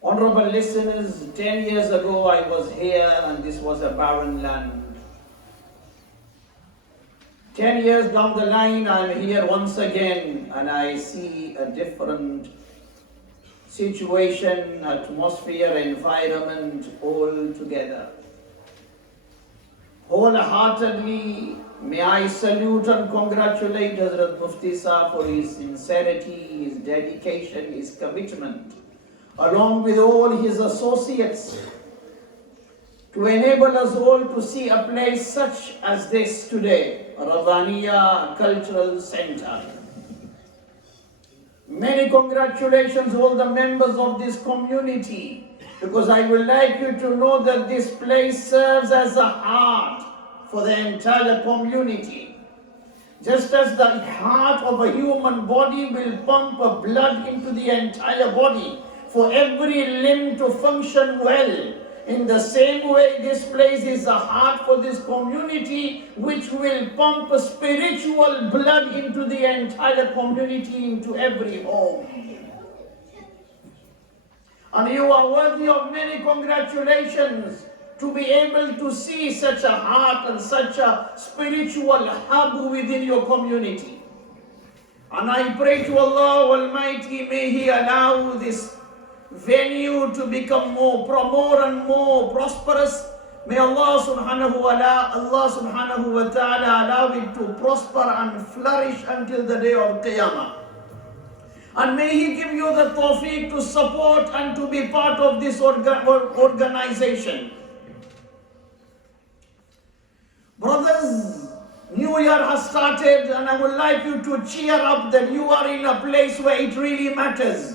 Honorable listeners, 10 years ago I was here and this was a barren land. 10 years down the line I'm here once again and I see a different situation, atmosphere, environment altogether. Wholeheartedly, may I salute and congratulate Hazrat Mufti Sahib for his sincerity, his dedication, his commitment, along with all his associates, to enable us all to see a place such as this today, Rabbaniah Cultural Center. Many congratulations all the members of this community, because I would like you to know that this place serves as a heart for the entire community. Just as the heart of a human body will pump blood into the entire body for every limb to function well, in the same way this place is a heart for this community which will pump spiritual blood into the entire community, into every home. And you are worthy of many congratulations to be able to see such a heart and such a spiritual hub within your community. And I pray to Allah Almighty, may He allow this venue to become more and more prosperous. May Allah subhanahu wa ta'ala allow it to prosper and flourish until the day of Qiyamah. And may He give you the tawfiq to support and to be part of this organization. Brothers, New Year has started and I would like you to cheer up that you are in a place where it really matters.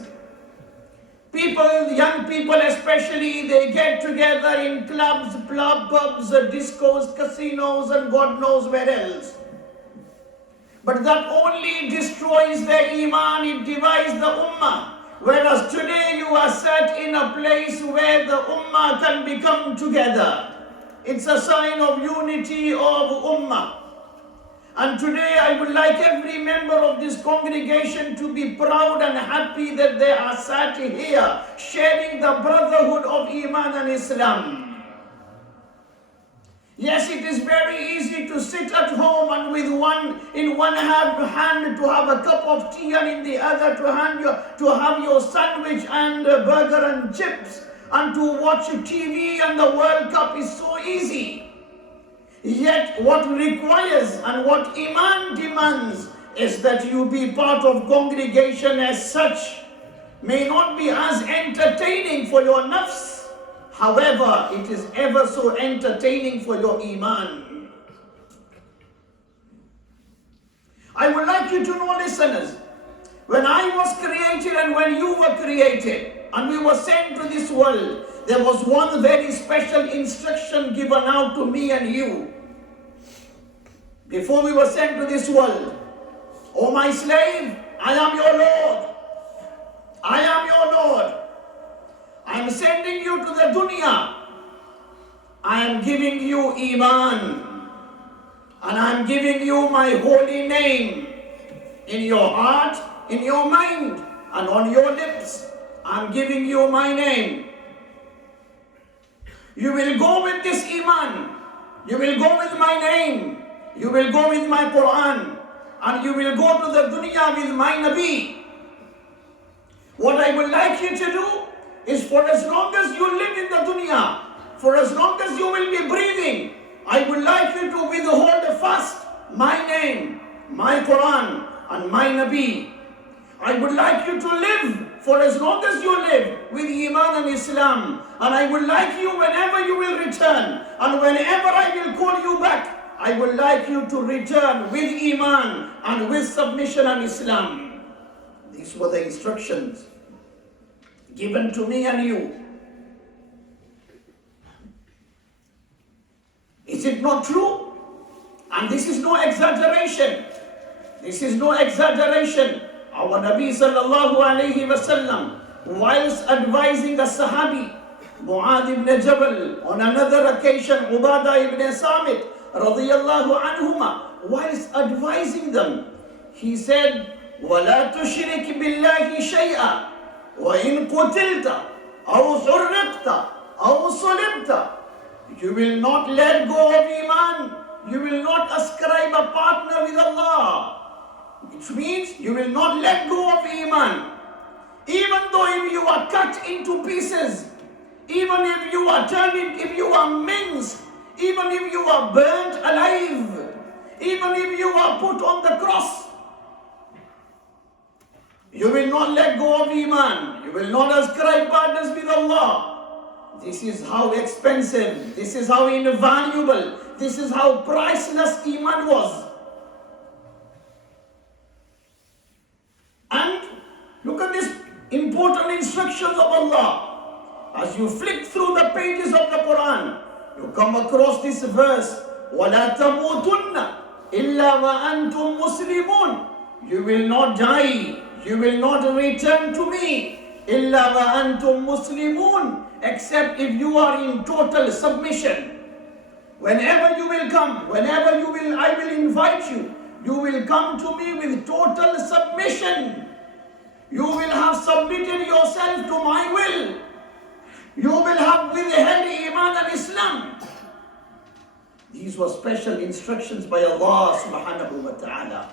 People, young people especially, they get together in clubs, pubs, discos, casinos, and God knows where else. But that only destroys their Iman, it divides the Ummah. Whereas today you are set in a place where the Ummah can become together. It's a sign of unity of Ummah. And today I would like every member of this congregation to be proud and happy that they are sat here sharing the brotherhood of Iman and Islam. Yes, it is very easy to sit at home and with one hand to have a cup of tea and in the other to have your sandwich and burger and chips and to watch TV and the World Cup is so easy. Yet what requires and what Iman demands is that you be part of congregation as such. May not be as entertaining for your nafs, however, it is ever so entertaining for your Iman. I would like you to know, listeners, when I was created and when you were created and we were sent to this world, there was one very special instruction given out to me and you. Before we were sent to this world, O my slave, I am your Lord. I am your Lord. I am sending you to the dunya. I am giving you Iman. And I am giving you my holy name in your heart, in your mind, and on your lips. I am giving you my name. You will go with this Iman. You will go with my name. You will go with my Quran. And you will go to the dunya with my Nabi. What I would like you to do is, for as long as you live in the dunya, for as long as you will be breathing, I would like you to withhold fast my name, my Quran, and my Nabi. I would like you to live for as long as you live with Iman and Islam. And I would like you, whenever you will return, and whenever I will call you back, I would like you to return with Iman and with submission and Islam. These were the instructions given to me and you. Is it not true? And this is no exaggeration. This is no exaggeration. Our Nabi sallallahu alayhi wa sallam, whilst advising a Sahabi, Mu'adh ibn Jabal, on another occasion, Ubadah ibn Samit, radiyallahu anhuma, whilst advising them, he said, وَلَا تُشْرِكْ بِاللَّهِ شَيْئًا وَإِن قُتِلْتَ أو حرقت أو صلبت. You will not let go of Iman. You will not ascribe a partner with Allah. Which means you will not let go of Iman. Even though if you are cut into pieces, even if you are turned, if you are minced, even if you are burnt alive, even if you are put on the cross, you will not let go of Iman. You will not ascribe partners with Allah. This is how expensive, this is how invaluable, this is how priceless Iman was. And look at this important instructions of Allah. As you flick through the pages of the Quran, you come across this verse, وَلَا تَمُوتُنَّ إِلَّا وَأَنْتُمْ مُسْلِمُونَ. You will not die, you will not return to me, إِلَّا وَأَنْتُمْ مُسْلِمُونَ, except if you are in total submission. Whenever you will come, whenever you will, I will invite you, you will come to me with total submission. You will have submitted yourself to my will. You will have withheld Iman and Islam. These were special instructions by Allah subhanahu wa ta'ala.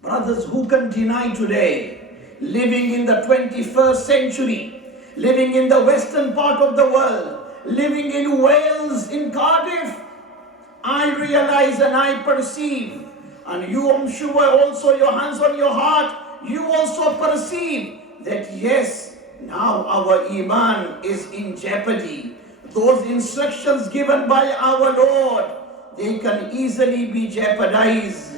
Brothers, who can deny today, living in the 21st century, living in the western part of the world, living in Wales, in Cardiff, I realize and I perceive, and you, I'm sure also, your hands on your heart, you also perceive that yes, now our Iman is in jeopardy. Those instructions given by our Lord, they can easily be jeopardized.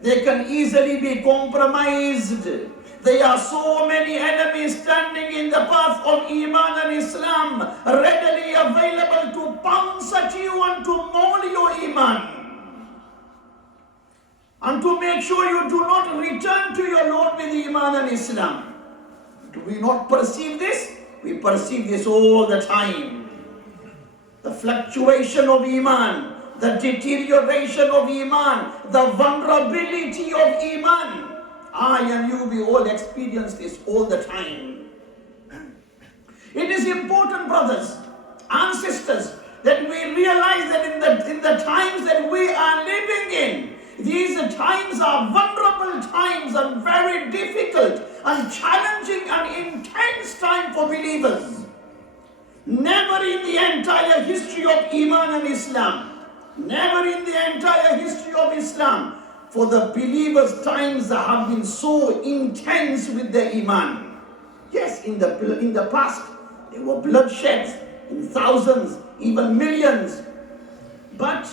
They can easily be compromised. There are so many enemies standing in the path of Iman and Islam, readily available to pounce at you and to maul your Iman, and to make sure you do not return to your Lord with Iman and Islam. Do we not perceive this? We perceive this all the time. The fluctuation of Iman, the deterioration of Iman, the vulnerability of Iman. I and you, we all experience this all the time. It is important, brothers and sisters, that we realize that in the times that we are living in, these times are vulnerable times and very difficult and challenging and intense time for believers. Never in the entire history of Iman and Islam, never in the entire history of Islam, for the believers, times have been so intense with their Iman. Yes, in the past, there were bloodsheds in thousands, even millions. But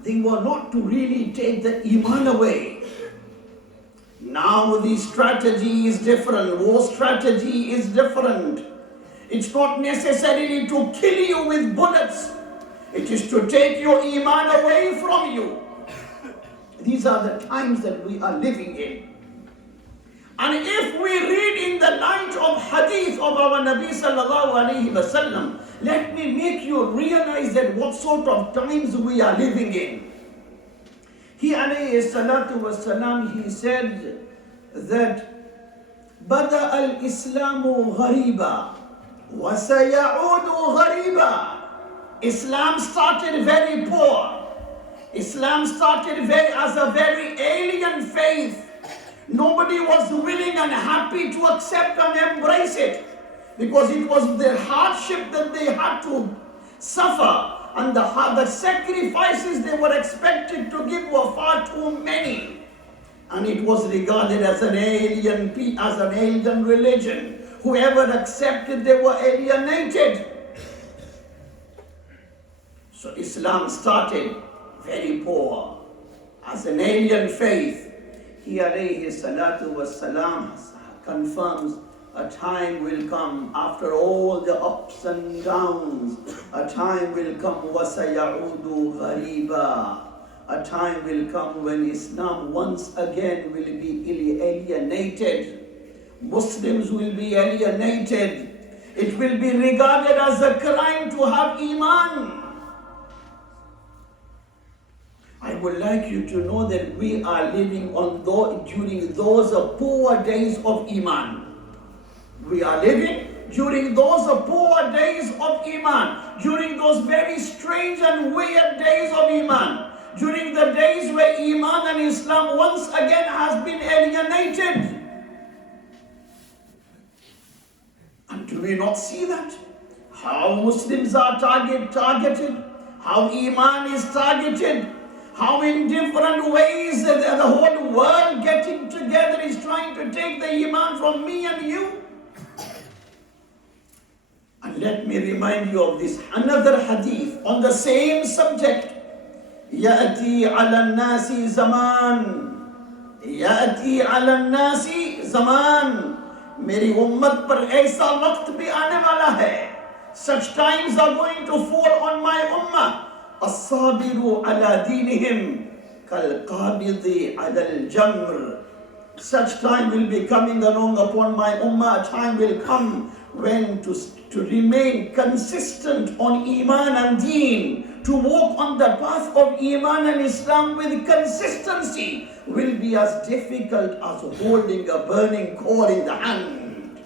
they were not to really take the Iman away. Now the strategy is different. War strategy is different. It's not necessarily to kill you with bullets. It is to take your Iman away from you. These are the times that we are living in. And if we read in the light of hadith of our Nabi sallallahu alayhi wa sallam, let me make you realize that what sort of times we are living in. He alayhi salatu wa salam, he said that Bada al-Islamu ghariba wa sayaudu ghariba. Islam started very poor. Islam started as a very alien faith. Nobody was willing and happy to accept and embrace it, because it was the hardship that they had to suffer, and the sacrifices they were expected to give were far too many, and it was regarded as an alien religion. Whoever accepted, they were alienated. So Islam started very poor, as an alien faith. He alayhi salatu wassalam confirms a time will come after all the ups and downs. A time will come وَسَيَعُودُ غَرِيبًا. A time will come when Islam once again will be alienated. Muslims will be alienated. It will be regarded as a crime to have Iman. I would like you to know that we are living during those poor days of Iman. We are living during those poor days of Iman, during those very strange and weird days of Iman, during the days where Iman and Islam once again has been alienated. And do we not see that? How Muslims are targeted, how Iman is targeted, how in different ways the whole world getting together is trying to take the Iman from me and you. And let me remind you of this another hadith on the same subject. يأتي على الناس زمان يأتي على الناس زمان मेरी उम्मत पर ऐसा वक्त भी आने वाला है. Such times are going to fall on my ummah. الصابر على دينهم كالقابض على الجمر. Such time will be coming along upon my ummah. A time will come when to remain consistent on Iman and Deen, to walk on the path of Iman and Islam with consistency, will be as difficult as holding a burning coal in the hand.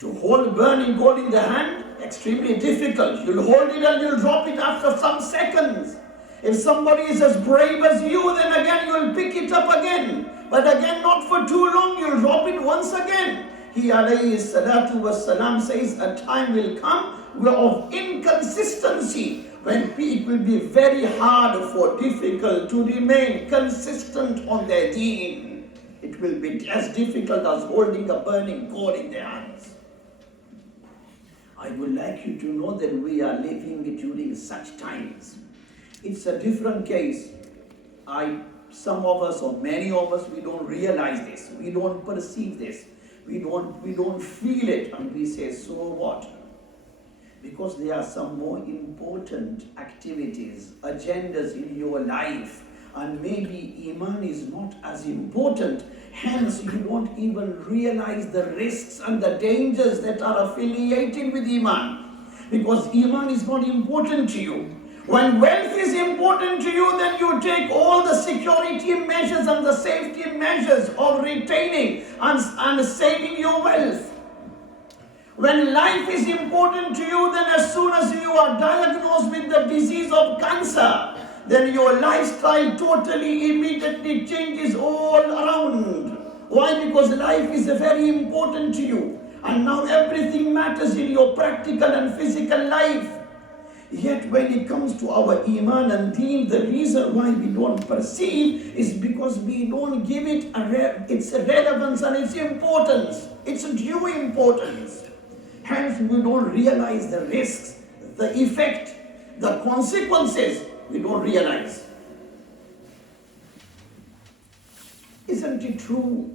To hold burning coal in the hand, extremely difficult. You'll hold it and you'll drop it after some seconds. If somebody is as brave as you, then again you'll pick it up again. But again, not for too long, you'll drop it once again. He alayhi salatu wassalam says a time will come of inconsistency, when it will be very hard for difficult to remain consistent on their deen. It will be as difficult as holding a burning coal in their hands. I would like you to know that we are living during such times. It's a different case. Some of us, or many of us, we don't realize this. We don't perceive this. We don't feel it, and we say, so what? Because there are some more important activities, agendas in your life, and maybe Iman is not as important. Hence, you don't even realize the risks and the dangers that are affiliated with Iman. Because Iman is not important to you. When wealth is important to you, then you take all the security measures and the safety measures of retaining and saving your wealth. When life is important to you, then as soon as you are diagnosed with the disease of cancer, then your lifestyle totally immediately changes all around. Why? Because life is very important to you. And now everything matters in your practical and physical life. Yet when it comes to our Iman and Deen, the reason why we don't perceive is because we don't give it its relevance and its importance, its due importance. Hence we don't realize the risks, the effect, the consequences, we don't realize. Isn't it true?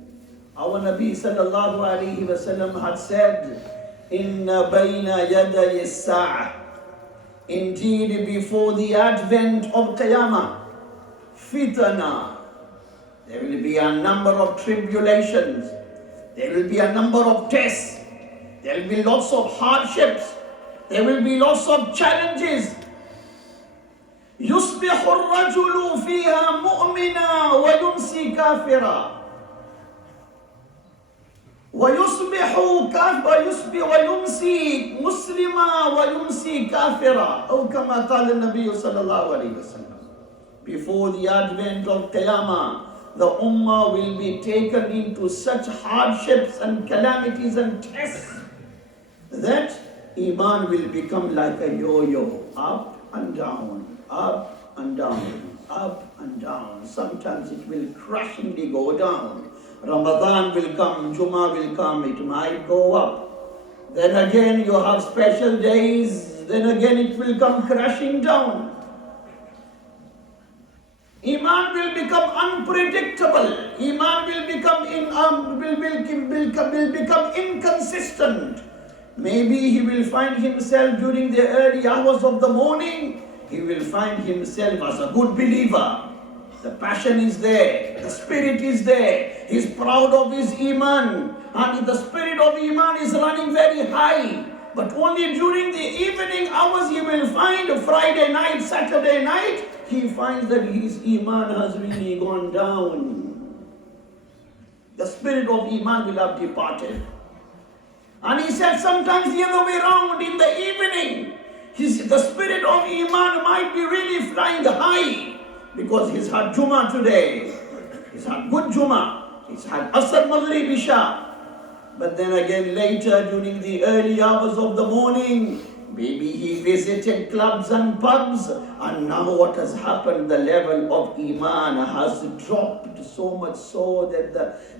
Our Nabi sallallahu alayhi wa sallam had said, Inna bayna yaday as-sa'ah. Indeed, before the advent of Qiyamah, fitna, there will be a number of tribulations, there will be a number of tests, there will be lots of hardships, there will be lots of challenges. يصبح الرجل فيها مؤمنا ويمسي كافرا ويمسي مسلما ويمسي كافرا أو كما قال النبي صلى الله عليه وسلم. Before the advent of Qiyamah, the Ummah will be taken into such hardships and calamities and tests that Iman will become like a yo-yo, up and down, up and down, up and down. Sometimes it will crushingly go down. Ramadan will come, Jummah will come, it might go up. Then again you have special days, then again it will come crashing down. Iman will become unpredictable. Iman will become inconsistent. Maybe he will find himself during the early hours of the morning, he will find himself as a good believer. The passion is there, the spirit is there, he is proud of his Iman, and the spirit of Iman is running very high. But only during the evening hours he will find, Friday night, Saturday night, he finds that his Iman has really gone down. The spirit of Iman will have departed. And he said sometimes the other way around in the evening, the spirit of Iman might be really flying high because he's had Jummah today. He's had good Jummah. He's had Asr, Maghrib, Isha. But then again later during the early hours of the morning, maybe he visited clubs and pubs, and now what has happened, the level of Iman has dropped so much so that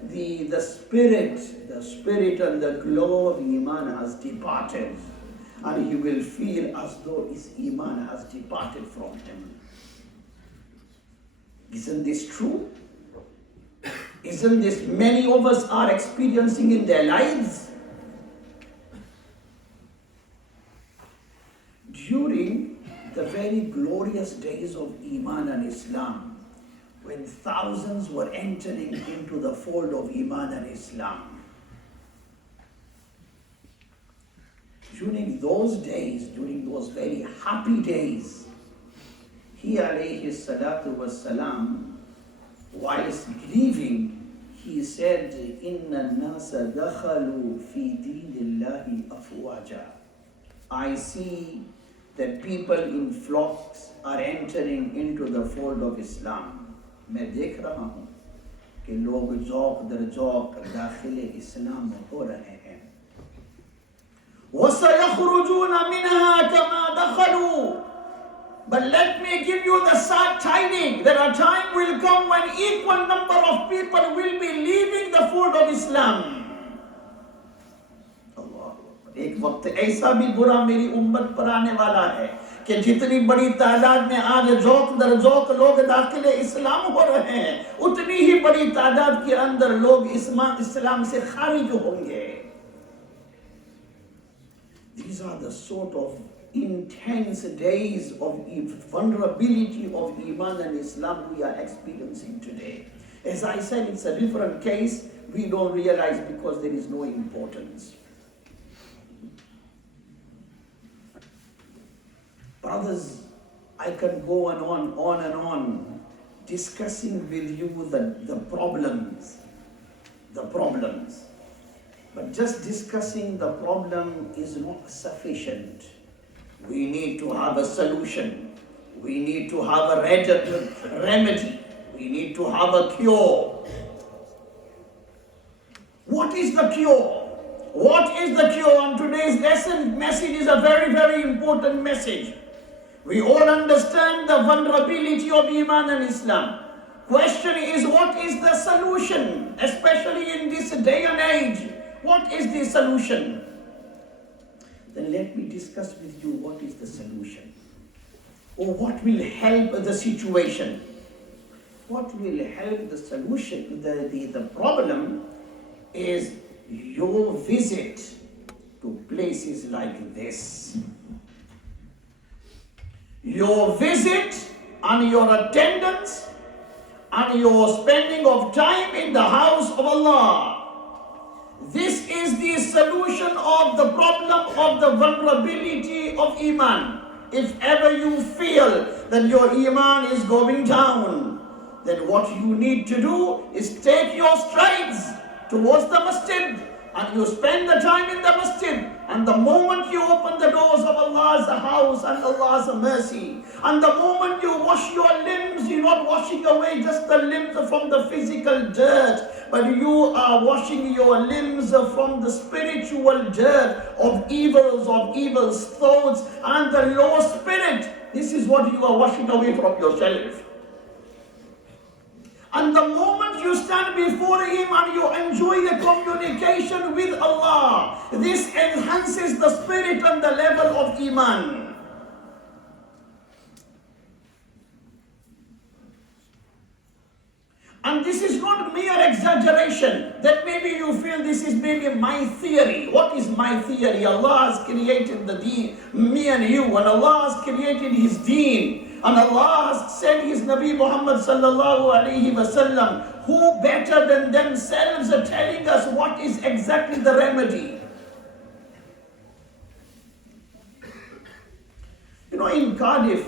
the spirit and the glow of Iman has departed, and he will feel as though his Iman has departed from him. Isn't this true? Isn't this many of us are experiencing in their lives? During the very glorious days of Iman and Islam, when thousands were entering into the fold of Iman and Islam, during those days, during those very happy days, he alayhi salatu was salam, whilst grieving, he said, Inna nasa dakhalu fi dinillahi afwaja. I see that people in flocks are entering into the fold of Islam. मैं देख रहा हूँ कि लोग ज़ौक़ दर ज़ौक़ दाखिले इस्लाम हो रहे हैं. وَسَيَخْرُجُونَ مِنْهَا كَمَا دَخَلُوا. But let me give you the sad tidings that a time will come when equal number of people will be leaving the fold of Islam. एक वक्त ऐसा भी बुरा मेरी उम्मत पर आने वाला है कि जितनी बड़ी तादाद में आज ज़ौक़ दर ज़ौक़ लोग दाखिले इस्लाम हो रहे हैं, उतनी ही बड़ी तादाद के अंदर लोग इस्लाम से खारिज होंगे. These are the sort of intense days of vulnerability of Iman and Islam we are experiencing today. As I said, it's a different case. We don't realize because there is no importance. Brothers, I can go on and on, discussing with you the problems. But just discussing the problem is not sufficient. We need to have a solution. We need to have a remedy. We need to have a cure. What is the cure? What is the cure? And today's message is a very, very important message. We all understand the vulnerability of Iman and Islam. Question is, what is the solution? Especially in this day and age. What is the solution? Then let me discuss with you what is the solution. Or what will help the situation. What will help the solution, the problem is your visit to places like this. Your visit and your attendance and your spending of time in the house of Allah. This is the solution of the problem of the vulnerability of Iman. If ever you feel that your Iman is going down, then what you need to do is take your strides towards the Masjid, and you spend the time in the Masjid, and the moment you open the doors of Allah's house and Allah's mercy, and the moment you wash your limbs, you're not washing away just the limbs from the physical dirt, but you are washing your limbs from the spiritual dirt of evil thoughts and the low spirit. This is what you are washing away from yourself. And the moment you stand before Him and you enjoy the communication with Allah, this enhances the spirit and the level of Iman. And this is not mere exaggeration, that maybe you feel this is maybe my theory. What is my theory? Allah has created the deen, me and you, and Allah has created His deen. And Allah has sent His Nabi Muhammad sallallahu alayhi wasallam, who better than themselves are telling us what is exactly the remedy. You know, in Cardiff,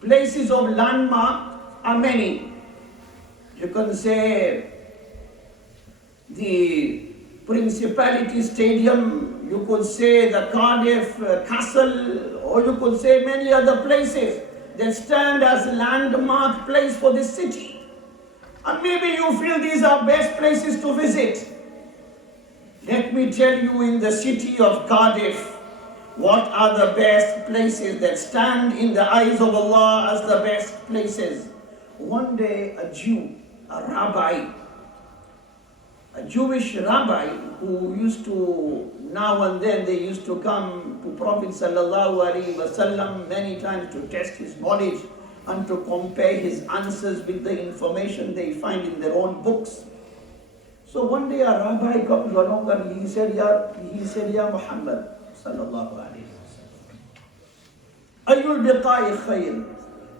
places of landmark are many. You can say the Principality Stadium, you could say the Cardiff Castle, or you could say many other places that stand as a landmark place for this city. And maybe you feel these are best places to visit. Let me tell you, in the city of Cardiff, what are the best places that stand in the eyes of Allah as the best places. One day a Jew, a rabbi, a Jewish rabbi who used to, now and then they used to come to Prophet sallallahu alaihi wasallam many times to test his knowledge and to compare his answers with the information they find in their own books. So one day a rabbi comes along and he said, Ya Muhammad sallallahu alaihi wasallam, Ayyul biqa'i khayr.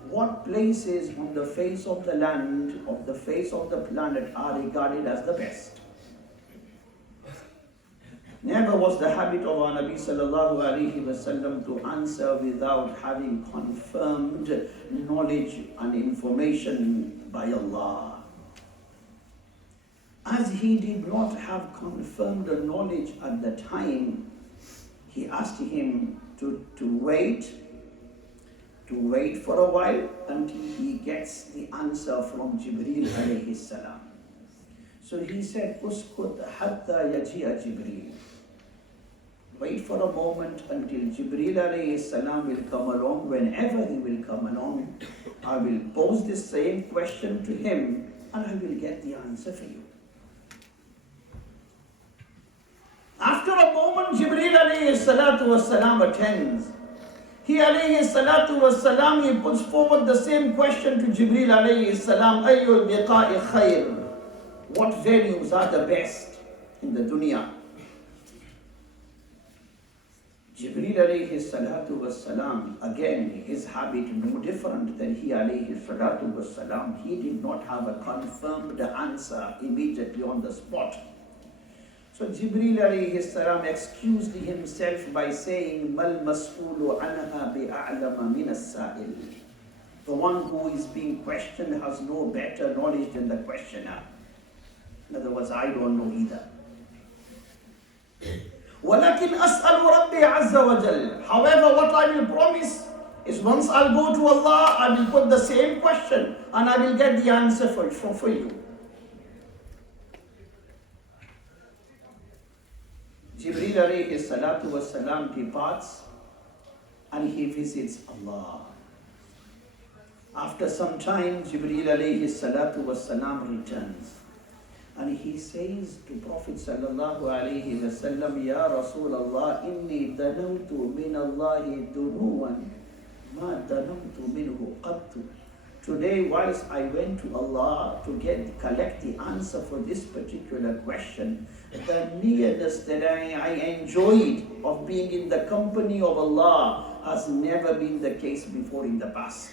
What places on the face of the land, of the face of the planet, are regarded as the best? Never was the habit of our Nabi sallallahu alaihi wasallam to answer without having confirmed knowledge and information by Allah. As he did not have confirmed the knowledge at the time, he asked him to wait for a while until he gets the answer from Jibreel alayhi salam. So he said, Uskut hatta yaji'a Jibreel. Wait for a moment until Jibreel alayhi salam will come along. Whenever he will come along, I will pose the same question to him and I will get the answer for you. After a moment, Jibreel alayhi salatu wasalam attends. He alayhi salatu wasalam, he puts forward the same question to Jibreel alayhi salam, Ayyul biqa'i khayr. What venues are the best in the dunya? Jibreel alayhi salatu wasalam, again, his habit no different than he alayhi salatu wasalam. He did not have a confirmed answer immediately on the spot. So Jibreel alayhi salam excused himself by saying, Mal mas'ulu anha bi'a'lama min as-sa'il. The one who is being questioned has no better knowledge than the questioner. In other words, I don't know either. وَلَكِنْ أَسْأَلُ رَبِّي عَزَّ وَجَلَّ. However, what I will promise is once I'll go to Allah, I will put the same question and I will get the answer for you. Jibreel alayhi salatu wasalam departs and he visits Allah. After some time, Jibreel alayhi salatu wasalam returns. And he says to Prophet sallallahu alayhi wasallam, Ya Rasulallah, inni danamtu min Allahi dunuwan ma danamtu minhu qattu. Today, whilst I went to Allah to collect the answer for this particular question, the nearness that I enjoyed of being in the company of Allah has never been the case before in the past.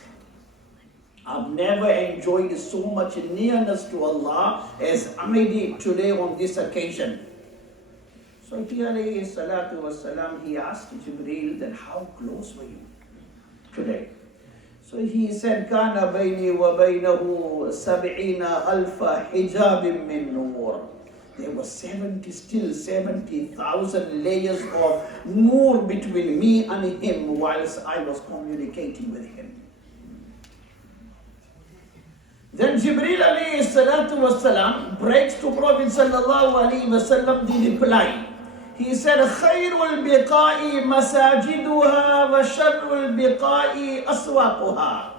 I've never enjoyed so much nearness to Allah as I did today on this occasion. So he alayhi salatu wasalam, he asked Jibreel that how close were you today? So he said, Kana bayni wa baynahu sab'ina alfa hijabim min nur. There were 70,000 layers of nur between me and him whilst I was communicating with him. Then Jibreel alayhi salatu wasalam breaks to Prophet sallallahu alayhi wasallam the reply. He said, Khairul biqa'i masajiduha wa sharrul biqa'i aswaquha.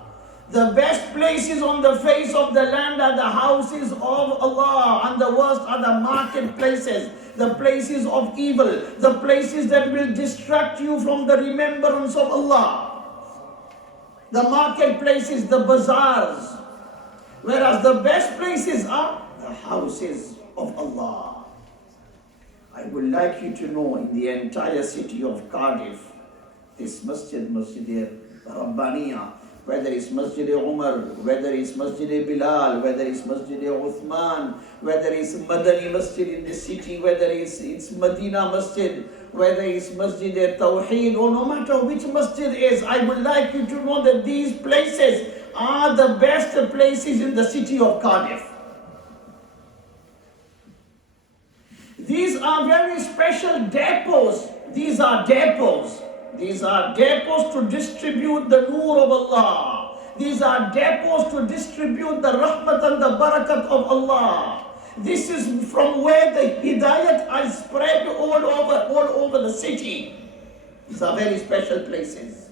The best places on the face of the land are the houses of Allah, and the worst are the marketplaces, the places of evil, the places that will distract you from the remembrance of Allah. The marketplaces, the bazaars, whereas the best places are the houses of Allah. I would like you to know, in the entire city of Cardiff, this Masjid Rabbaniah, whether it's Masjid Umar, whether it's Masjid Bilal, whether it's Masjid Uthman, whether it's Madani Masjid in the city, whether it's Medina Masjid, whether it's Masjid Tawheed, or no matter which masjid is, I would like you to know that these places are the best places in the city of Cardiff. are very special depots. These are depots. These are depots to distribute the noor of Allah. These are depots to distribute the rahmat and the barakat of Allah. This is from where the hidayat are spread all over the city. These are very special places.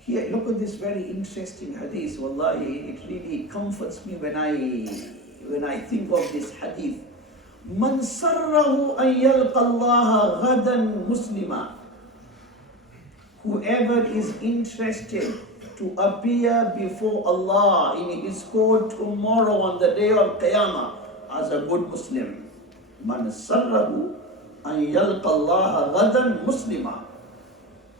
Here, look at this very interesting hadith. Wallahi, it really comforts me when I think of this hadith. Man sarrahu an yalqa Allah ghadan muslima. Whoever is interested to appear before Allah in His court tomorrow on the day of Qiyamah as a good Muslim. Man sarrahu an yalqa Allah ghadan muslima.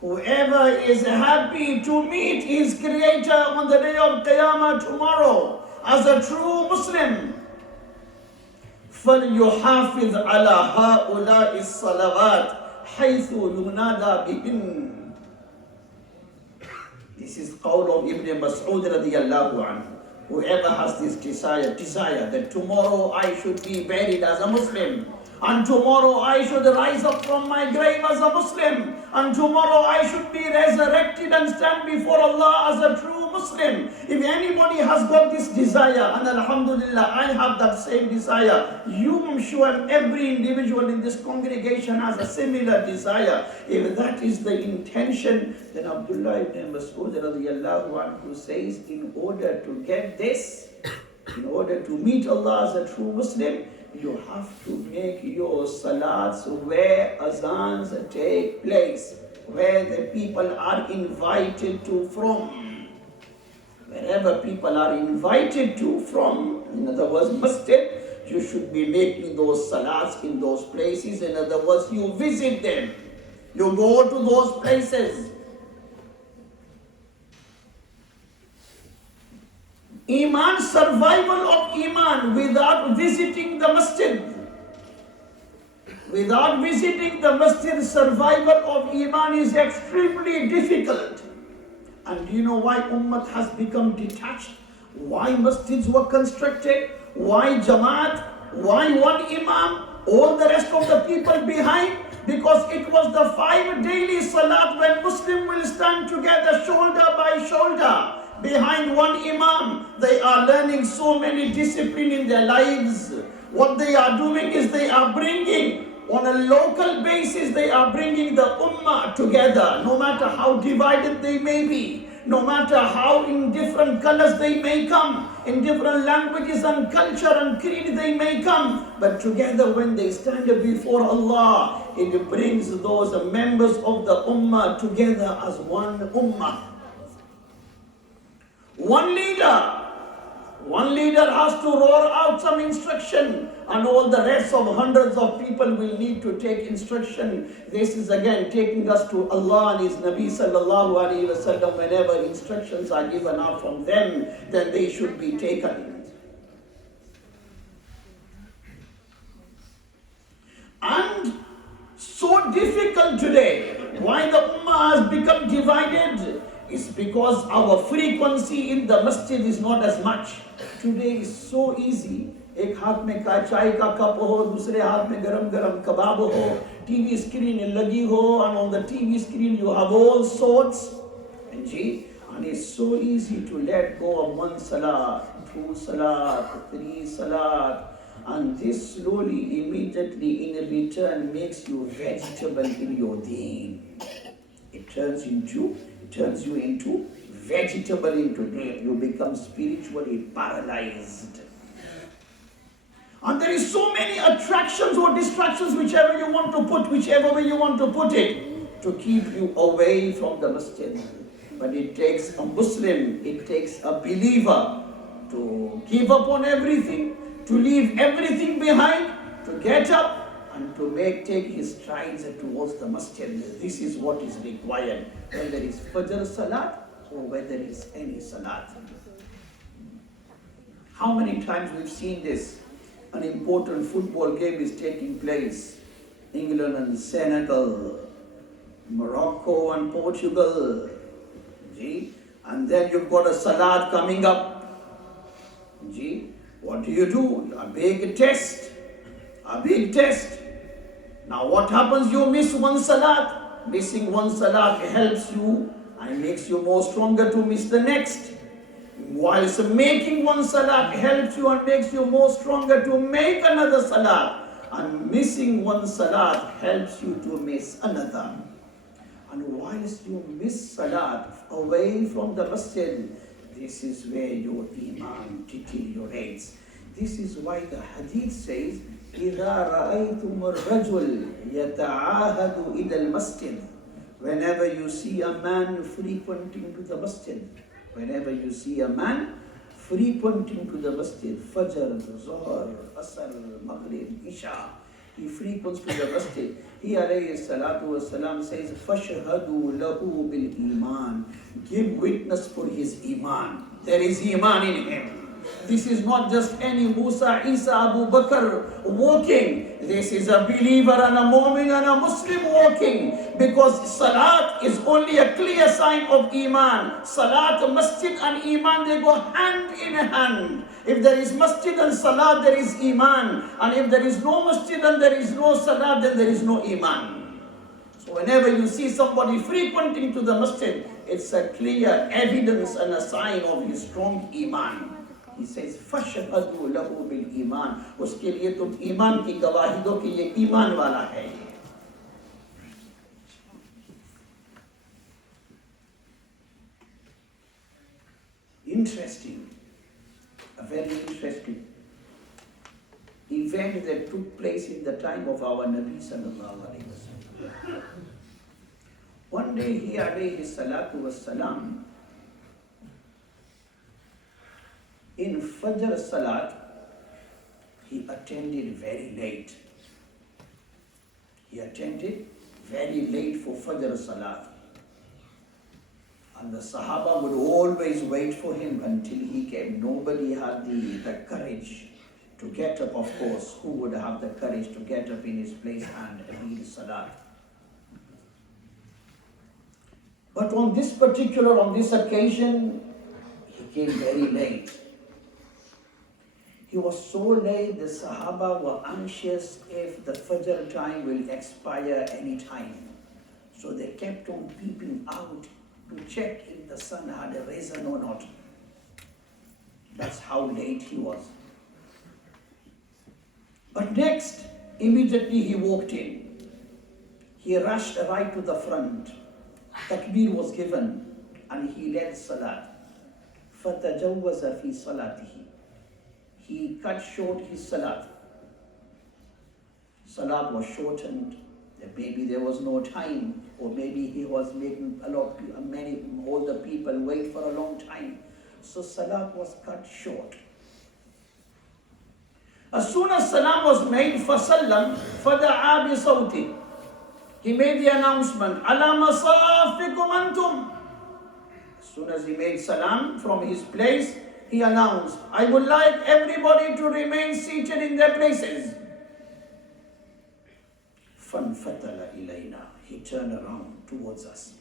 Whoever is happy to meet his Creator on the day of Qiyamah tomorrow as a true Muslim, فَلْيُحَافِظْ عَلَى هَؤُلَاءِ الصَّلَوَاتِ حَيْثُ يُنَادَى بِهِنْ. This is qawl of Ibn Mas'ud radiyallahu anhu. Whoever has this desire that tomorrow I should be buried as a Muslim, and tomorrow I should rise up from my grave as a Muslim, and tomorrow I should be resurrected and stand before Allah as a true Muslim. If anybody has got this desire, and alhamdulillah, I have that same desire, I'm sure every individual in this congregation has a similar desire. If that is the intention, then Abdullah ibn Mas'ud radiyallahu anhu says, in order to get this, in order to meet Allah as a true Muslim, you have to make your salats where azans take place, where the people are invited to from. Wherever people are invited to from, in other words, Masjid, you should be making those salats in those places. In other words, you visit them. You go to those places. Iman, survival of Iman without visiting the Masjid. Without visiting the Masjid, survival of Iman is extremely difficult. And do you know why Ummah has become detached? Why masjids were constructed? Why Jamaat? Why one Imam? All the rest of the people behind? Because it was the 5 daily salat when Muslim will stand together shoulder by shoulder behind one Imam. They are learning so many discipline in their lives. What they are doing is they are bringing, on a local basis, they are bringing the Ummah together, no matter how divided they may be, no matter how in different colors they may come, in different languages and culture and creed they may come, but together when they stand before Allah, it brings those members of the Ummah together as one Ummah. One leader has to roar out some instruction, and all the rest of hundreds of people will need to take instruction. This is again taking us to Allah and His Nabi sallallahu alaihi wasallam. Whenever instructions are given out from them, then they should be taken. And so difficult today. Why the Ummah has become divided? Is because our frequency in the masjid is not as much. Today is so easy. एक हाथ में चाय का cup हो, दूसरे हाथ में गरम गरम कबाब हो, TV screen लगी हो, and on the TV screen you have all sorts. And it's so easy to let go of one salat, 2 salat, 3 salat, and this slowly, immediately in return makes you vegetable in your deen. It turns you into vegetable into deen. You become spiritually paralyzed. And there is so many attractions or distractions, whichever way you want to put it, to keep you away from the masjid. But it takes a Muslim, it takes a believer to give up on everything, to leave everything behind, to get up and to take his strides towards the masjid. This is what is required, whether it's Fajr Salat or whether it's any Salat. How many times we've seen this? An important football game is taking place. England and Senegal, Morocco and Portugal. And then you've got a Salat coming up. what do? A big test. A big test. Now what happens? You miss one salat. Missing one salat helps you and makes you more stronger to miss the next. Whilst making one salat helps you and makes you more stronger to make another salat. And missing one salat helps you to miss another. And whilst you miss salat away from the masjid, this is where your iman deteriorates. This is why the hadith says, إِذَا رَأَيْتُمُ الرَّجُلِ يَتَعَاهَدُ إِلَى الْمَسْجِدِ. Whenever you see a man frequenting to the masjid, whenever you see a man frequenting to the masjid, Fajr, Zuhr, Asr, Maghrib, Isha, he frequents to the masjid. He alayhi salatu wasalam says, فَشْهَدُوا لَهُ بِالْإِيمَانِ. Give witness for his iman. There is iman in him. This is not just any Musa, Isa, Abu Bakr walking. This is a believer and a mu'min and a Muslim walking. Because salat is only a clear sign of iman. Salat, masjid and iman, they go hand in hand. If there is masjid and salat, there is iman. And if there is no masjid and there is no salat, then there is no iman. So whenever you see somebody frequenting to the masjid, it's a clear evidence and a sign of his strong iman. He says, فَشْهَدُوا لَهُ بِالْإِيمَانِ. उसके लिए तुम ईमान की गवाही दो कि ये ईमान वाला है. Interesting, a very interesting event that took place in the time of our Nabi sallallahu alaihi wasallam. One day he alayhi salatu wassalam, in Fajr Salat, he attended very late. He attended very late for Fajr Salat. And the Sahaba would always wait for him until he came. Nobody had the courage to get up, of course. Who would have the courage to get up in his place and read Salat? But on this occasion, he came very late. He was so late, the Sahaba were anxious if the Fajr time will expire any time. So they kept on peeping out to check if the sun had risen or not. That's how late he was. But next, immediately he walked in. He rushed right to the front. Takbir was given and he led Salat. فَتَجَوَّزَ فِي صَلَاتِهِ. He cut short his salat. Salat was shortened. Maybe there was no time, or maybe he was making many older people wait for a long time. So salat was cut short. As soon as salam was made, فَسَلَّمْ فَدَعَا بِصَوْتِهِ. He made the announcement, عَلَى مَصَافِكُمْ أَنْتُمْ. As soon as he made salam from his place, he announced, I would like everybody to remain seated in their places. فَانْفَتَلَ إِلَيْنَا. He turned around towards us.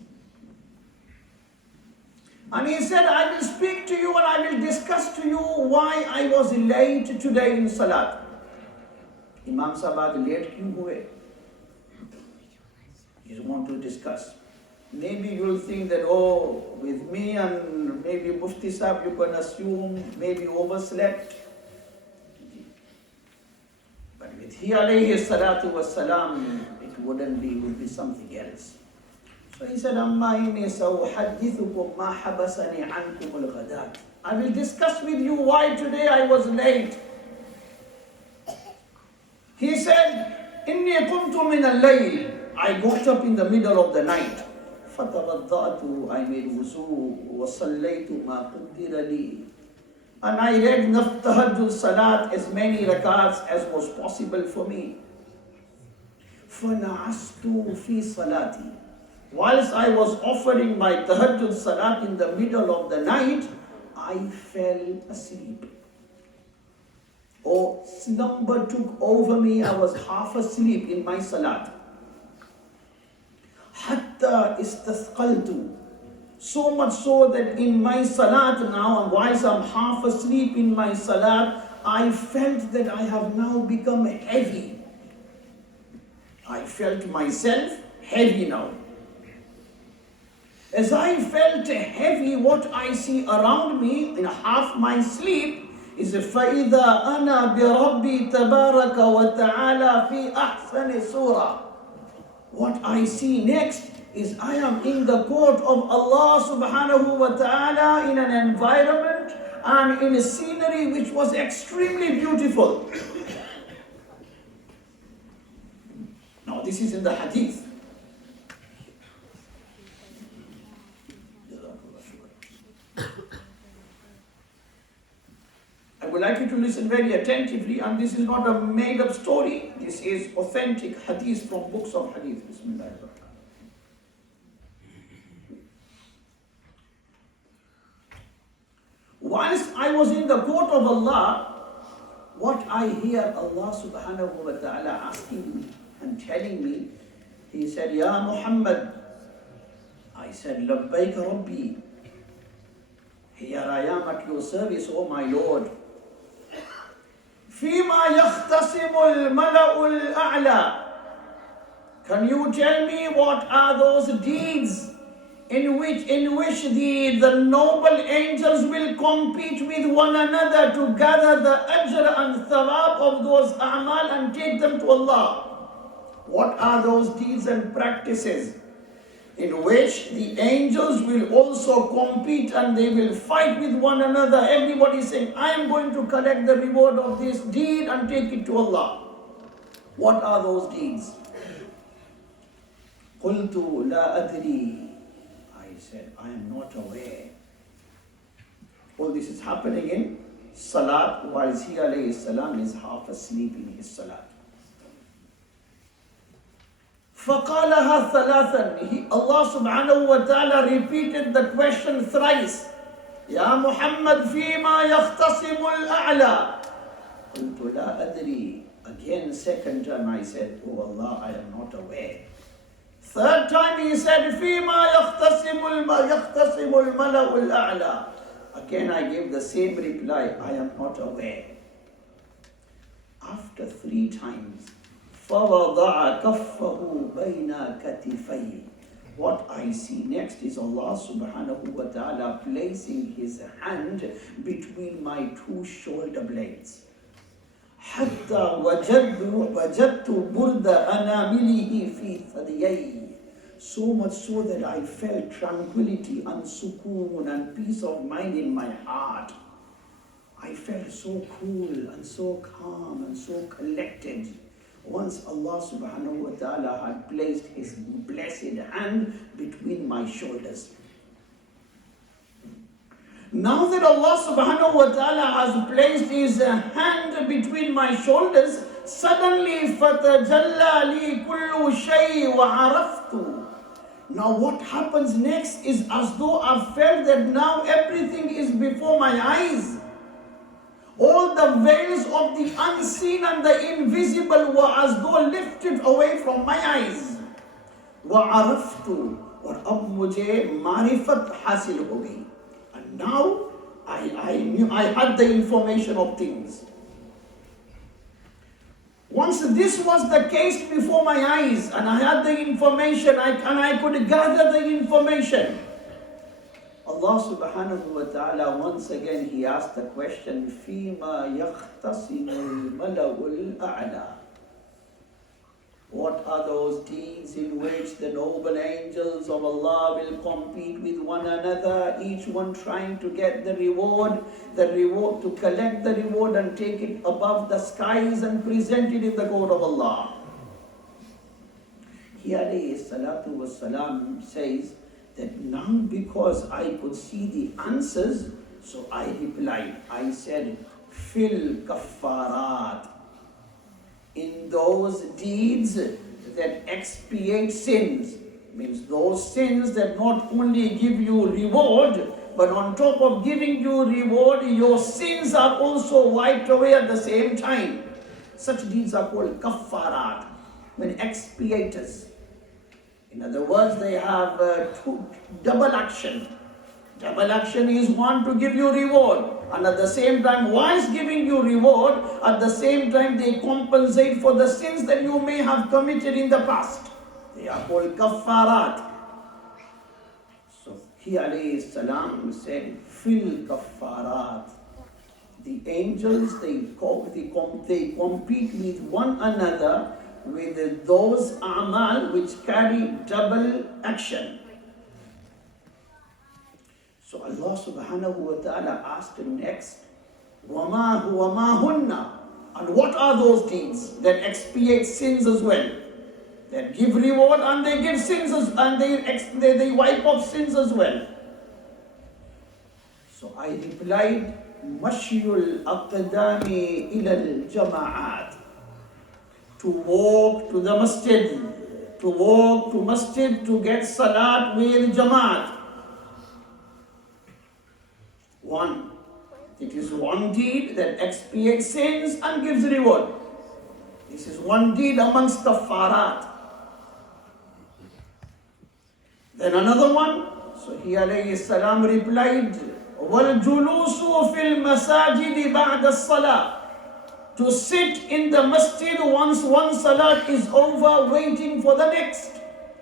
And he said, I will speak to you and I will discuss to you why I was late today in Salat. Imam Sahab aaj late kyun hue? You want to discuss. Maybe you'll think that, with me and maybe Mufti Sahib, you can assume maybe overslept. But with he alayhi salatu wassalam, it wouldn't be, it would be something else. So he said, Amma inni sawuhaddithukum ma habasani ankum al-ghadat. I will discuss with you why today I was late. He said, Inni qumtu min al-layl. I got up in the middle of the night. فَتَوَضَّأْتُ. I made wuzu. وَصَلَّيْتُ مَا قُدِّرَ لِي. And I read tahajjud salat, as many rakats as was possible for me. فَنَعَسْتُ فِي صَلَاتِي. Whilst I was offering my tahajjud salat in the middle of the night, I fell asleep. Or slumber took over me, I was half asleep in my salat. Hatta istathqaltu. So much so that in my salat now, whilst I'm half asleep in my salat, I felt that I have now become heavy. I felt myself heavy now. As I felt heavy, what I see around me in half my sleep is فَإِذَا أَنَا بِرَبِّي تَبَارَكَ وَتَعَالَى فِي أَحْسَنِ سُورَةٍ. What I see next is I am in the court of Allah subhanahu wa ta'ala in an environment and in a scenery which was extremely beautiful. Now this is in the hadith. I would like you to listen very attentively, and this is not a made-up story. This is authentic hadith from books of hadith. Bismillahirrahmanirrahim. Once I was in the court of Allah, what I hear Allah subhanahu wa ta'ala asking me and telling me, He said, Ya Muhammad. I said, Labbaik Rabbi. Here I am at your service, O my Lord. فيما يختصم الملأ الأعلى. Can you tell me what are those deeds in which the noble angels will compete with one another to gather the ajr and thawab of those a'mal and take them to Allah? What are those deeds and practices in which the angels will also compete and they will fight with one another? Everybody saying, I am going to collect the reward of this deed and take it to Allah. What are those deeds? قُلْتُ لَا أَدْرِي. I said, I am not aware. All this is happening in Salat, while he alayhi salam is half asleep in his Salat. فَقَالَهَا ثَلَاثًا. Allah subhanahu wa ta'ala repeated the question thrice. Ya Muhammad, فِيمَا يَخْتَصِمُ الْأَعْلَى. قُلْتُ لَا أَدْرِي. Again, second time I said, Oh Allah, I am not aware. Third time he said, فِيمَا يَخْتَصِمُ الْمَلَأُ الْأَعْلَى. Again I gave the same reply, I am not aware. After 3 times, فَوَضَعَ كَفَّهُ بَيْنَ كَتِفَيْهِ. What I see next is Allah subhanahu wa ta'ala placing his hand between my 2 shoulder blades. حَتَّى وَجَدْتُ بُرْدَ أَنَامِلِهِ فِي ثَدِيَيْهِ. So much so that I felt tranquility and sukoon and peace of mind in my heart. I felt so cool and so calm and so collected. Once Allah subhanahu wa ta'ala had placed his blessed hand between my shoulders. Now that Allah subhanahu wa ta'ala has placed his hand between my shoulders, suddenly فَتَجَلَّى لِي كُلُّ شَيْءٍ وَعَرَفْتُ. Now what happens next is as though I felt that now everything is before my eyes. All the veils of the unseen and the invisible were as though lifted away from my eyes. وَعَرَفْتُ. और अब मुझे मारिफत हासिल हो गई. And now I knew, I had the information of things. Once this was the case before my eyes and I had the information and I could gather the information, Allah subhanahu wa ta'ala once again he asked the question, فِيمَا يَخْتَصِمُ الْمَلَأُ الْأَعْلَى. What are those deeds in which the noble angels of Allah will compete with one another, each one trying to get the reward, to collect the reward and take it above the skies and present it in the court of Allah? He alayhi salatu wassalam says that now because I could see the answers, so I replied. I said, Fil kaffarat. In those deeds that expiate sins, means those sins that not only give you reward, but on top of giving you reward, your sins are also wiped away at the same time. Such deeds are called kaffarat, when expiators. In other words, they have double action. Double action is one to give you reward. And at the same time, whilst giving you reward, at the same time they compensate for the sins that you may have committed in the past. They are called kaffarat. So he alayhi salam said, fil kaffarat. The angels, they compete with one another with those a'mal which carry double action. So Allah subhanahu wa ta'ala asked next, وَمَا هُنَّ. And what are those deeds that expiate sins as well? That give reward and they give sins and they wipe off sins as well. So I replied, مَشْيُ الْأَقْدَامِ إِلَى الْجَمَاعَاتِ. To walk to the masjid, to get salat with jamaat. One, it is one deed that expiates sins and gives reward. This is one deed amongst kaffarat. Then another one, so he alayhi salam replied, وَالْجُلُوسُ فِي الْمَسَاجِدِ بَعْدَ الصَّلَاةِ. To sit in the masjid once one salat is over, waiting for the next.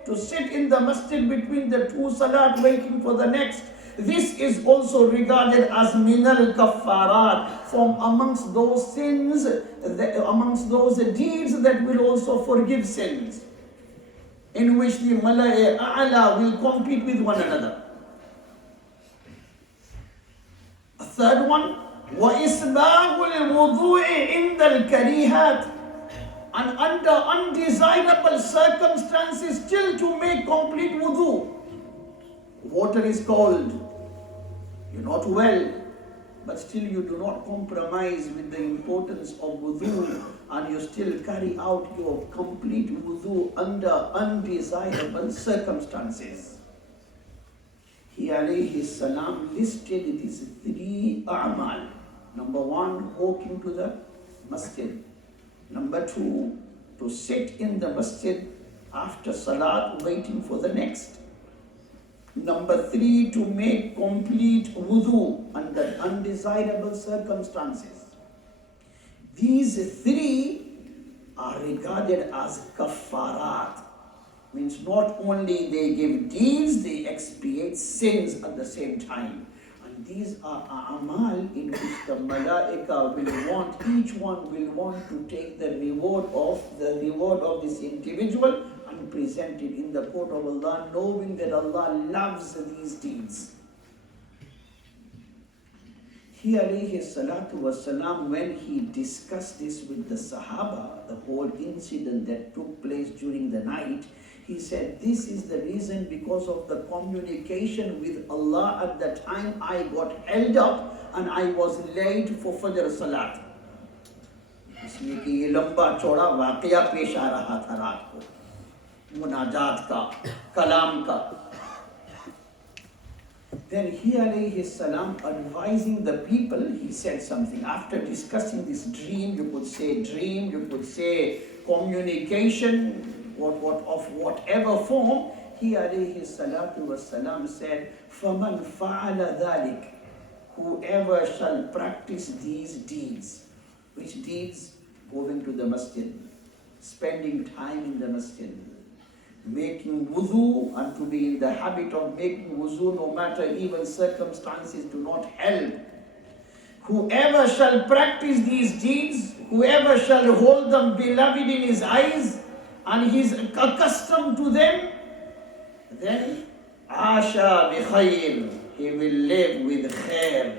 To sit in the masjid between the two salat, waiting for the next. This is also regarded as minal kaffarat, from amongst those sins, amongst those deeds that will also forgive sins, in which the mala'i a'la will compete with one another. A third one, وَإِسْبَاغُ الْوُضُوءِ عِنْدَ الْكَرِيهَاتِ. And under undesirable circumstances, still to make complete wudu. Water is cold, you're not well, but still you do not compromise with the importance of wudu, and you still carry out your complete wudu under undesirable circumstances. He alayhi salam listed these three a'mal. Number one, walking to the masjid. Number two, to sit in the masjid after salat, waiting for the next. Number three, to make complete wudu under undesirable circumstances. These three are regarded as kaffarat. Means not only they give deeds, they expiate sins at the same time. And these are a'mal in which the malaika will want, each one will want to take the reward of this individual and present it in the court of Allah, knowing that Allah loves these deeds. He alayhi salatu wasalam, when he discussed this with the Sahaba, the whole incident that took place during the night, he said, this is the reason, because of the communication with Allah at the time I got held up and I was late for Fajr Salat. इसलिए कि ये लंबा चौड़ा वाकया पेश आ रहा था रात को, मुनाजात का, कलाम का. Then he alayhi salam, advising the people, he said something. After discussing this dream, you could say communication, of whatever form, he alayhi salatu wassalam said, فَمَنْ فَعَلَ ذَلِكَ. Whoever shall practice these deeds. Which deeds? Going to the masjid, spending time in the masjid, making wudu, and to be in the habit of making wudu no matter even circumstances do not help. Whoever shall practice these deeds, whoever shall hold them beloved in his eyes, and he is accustomed to them, then Asha bi khair, he will live with khair.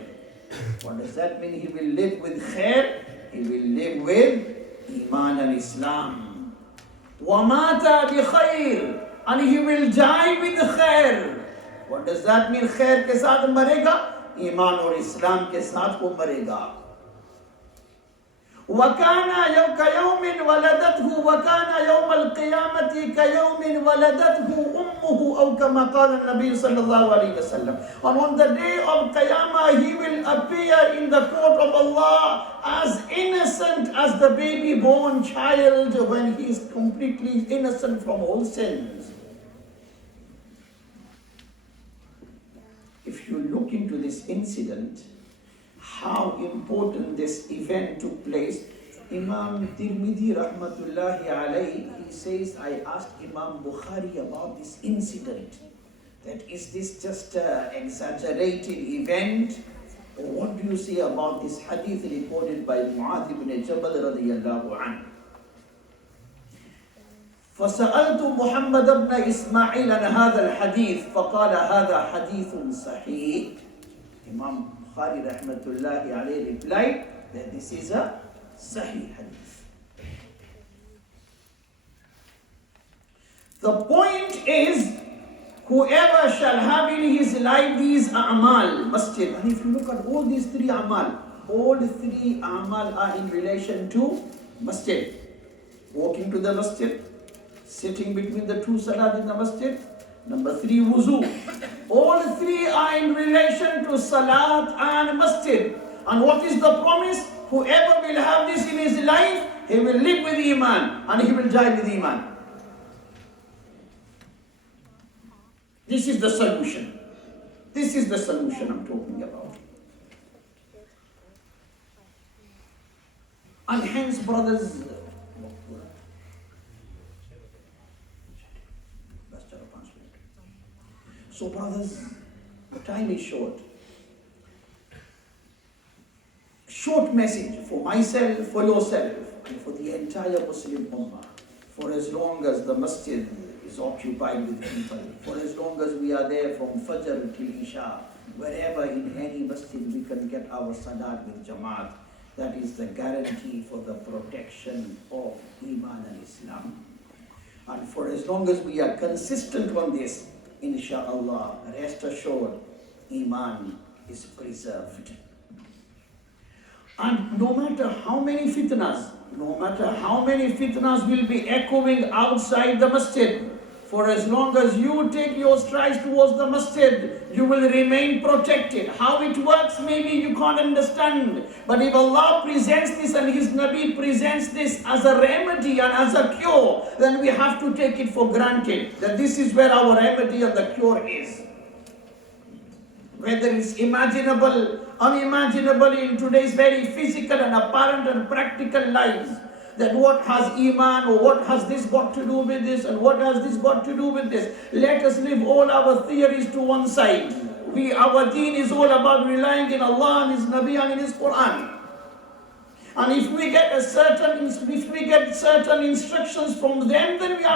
What does that mean? He will live with khair. He will live with Iman and Islam. Wamata bi khair, and he will die with khair. What does that mean? Khair ke saath marega, Iman और Islam के साथ वो मरेगा. وَكَانَ كَيَوْمٍ وَلَدَتْهُ وَكَانَ يَوْمَ الْقِيَامَةِ كَيَوْمٍ وَلَدَتْهُ أُمُّهُ أَوْ كَمَا قَالَ النَّبِيُّ صَلَّى اللَّهُ عَلَيْهِ وسلم. And on the day of Qiyamah, he will appear in the court of Allah as innocent as the baby born child when he is completely innocent from all sins. If you look into this incident, how important this event took place. Imam Tirmidhi rahmatullahi alayhi, he says, I asked Imam Bukhari about this incident. That is this just an exaggerated event? Or what do you say about this hadith reported by Mu'adh ibn Jabal radiyallahu anhu? فسألت محمد بن إسماعيل عن هذا الحديث فقال هذا حديث صحيح. Imam Bukhari rahmatullahi alayhi replied that this is a Sahih hadith. The point is, whoever shall have in his life these a'mal, masjid, and if you look at all these three a'mal, all three a'mal are in relation to masjid. Walking to the masjid, sitting between the two salat in the masjid, number 3, wuzu. All three are in relation to salat and masjid. And what is the promise? Whoever will have this in his life, he will live with Iman and he will die with Iman. This is the solution. This is the solution I'm talking about. And hence, brothers, so brothers, time is short. Short message for myself, for yourself, and for the entire Muslim Ummah. For as long as the masjid is occupied with people, for as long as we are there from Fajr till Isha, wherever in any masjid we can get our salat with Jamaat, that is the guarantee for the protection of Iman and Islam. And for as long as we are consistent on this, inshaAllah, rest assured, Iman is preserved. And no matter how many fitnas will be echoing outside the masjid, for as long as you take your strides towards the masjid, you will remain protected. How it works, maybe you can't understand. But if Allah presents this and His Nabi presents this as a remedy and as a cure, then we have to take it for granted that this is where our remedy and the cure is. Whether it's imaginable, unimaginable in today's very physical and apparent and practical lives, that what has Iman or what has this got to do with this and what has this got to do with this. Let us leave all our theories to one side. Our deen is all about relying in Allah and His Nabi and in His Quran. And if we get certain instructions from them, then we are